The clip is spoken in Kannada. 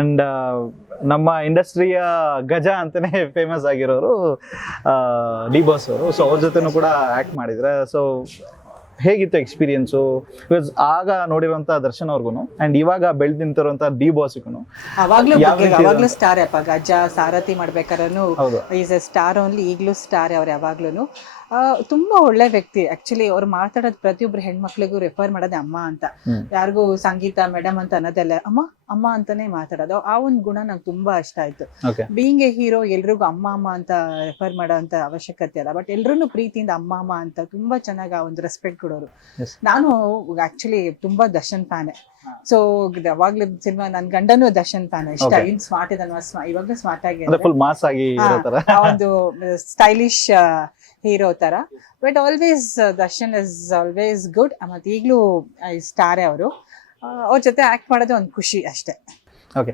ಅಂಡ್ ನಮ್ಮ ಇಂಡಸ್ಟ್ರಿಯ ಗಜ ಅಂತಾನೆ ಫೇಮಸ್ ಆಗಿರೋರು ಡಿ ಬಾಸ್ ಅವರು. ಸೊ ಅವ್ರ ಜೊತೆನೂ ಕೂಡ ಆಕ್ಟ್ ಮಾಡಿದ್ರೆ. ಸೊ ಹೇಗಿತ್ತು ಎಕ್ಸ್ಪೀರಿಯನ್ಸು? ಬಿಕಾಸ್ ಆಗ ನೋಡಿರುವಂತ ದರ್ಶನ್ ಅವ್ರಿಗೂ ಅಂಡ್ ಇವಾಗ ಬೆಳೆದು ನಿಂತಿರುವಂತ ಡಿ ಬಾಸ್ಗೂ ಅವಾಗ್ಲೂ ಸ್ಟಾರ್ ಅಪ್ಪ. ಗಜ ಸಾರಥಿ ಮಾಡ್ಬೇಕಾದ್ರೂ ಹೌದು. Is A star only. ಈಗಲೂ ಸ್ಟಾರ್ ಅವ್ರು ಯಾವಾಗ್ಲೂ. ತುಂಬಾ ಒಳ್ಳೆ ವ್ಯಕ್ತಿ. ಆಕ್ಚುಲಿ ಅವ್ರು ಮಾತಾಡೋದು ಪ್ರತಿಯೊಬ್ರು ಹೆಣ್ಮಕ್ಳಿಗೂ ರೆಫರ್ ಮಾಡೋದೇ ಅಮ್ಮ ಅಂತ. ಯಾರಿಗೂ ಸಂಗೀತ ಮೇಡಮ್ ಅಂತ ಅನ್ನೋದೆಲ್ಲ ಅಮ್ಮ ಅಮ್ಮ ಅಂತಾನೆ ಮಾತಾಡೋದು. ಆ ಒಂದು ಗುಣ ನಂಗೆ ತುಂಬಾ ಇಷ್ಟ ಆಯ್ತು. ಬೀಯಿಂಗ್ ಎ ಹೀರೋ ಎಲ್ರಿಗೂ ಅಮ್ಮ ಅಮ್ಮ ಅಂತ ರೆಫರ್ ಮಾಡೋ ಅಂತ ಅವಶ್ಯಕತೆ ಅಲ್ಲ, ಬಟ್ ಎಲ್ರೂ ಪ್ರೀತಿಯಿಂದ ಅಮ್ಮ ಅಮ್ಮ ಅಂತ ತುಂಬಾ ಚೆನ್ನಾಗಿ ಆ ಒಂದು ರೆಸ್ಪೆಕ್ಟ್ ಕೊಡೋರು. ನಾನು ಆಕ್ಚುಲಿ ತುಂಬಾ ದರ್ಶನ್ ಫ್ಯಾನೆ. ಸೊ ಯಾವಾಗ್ಲೂ ಸಿನಿಮಾ ನನ್ ಗಂಡನು ದರ್ಶನ್ ಫ್ಯಾನ್. ಇಷ್ಟ. ಇನ್ ಸ್ಮಾರ್ಟ್ ಇದಲ್ವಾ, ಇವಾಗ್ಲೂ ಸ್ಮಾರ್ಟ್ ಆಗಿ ಫುಲ್ ಮಾಸ್ ಆಗಿ ಒಂದು ಸ್ಟೈಲಿಶ್ ಹೀರೋ ತರ. But always Darshan is always good. ಮತ್ತೆ ಈಗಲೂ ಸ್ಟಾರೇ ಅವರು. ಅವ್ರ ಜೊತೆ ಆಕ್ಟ್ ಮಾಡೋದು ಒಂದು ಖುಷಿ ಅಷ್ಟೇ. ಓಕೆ.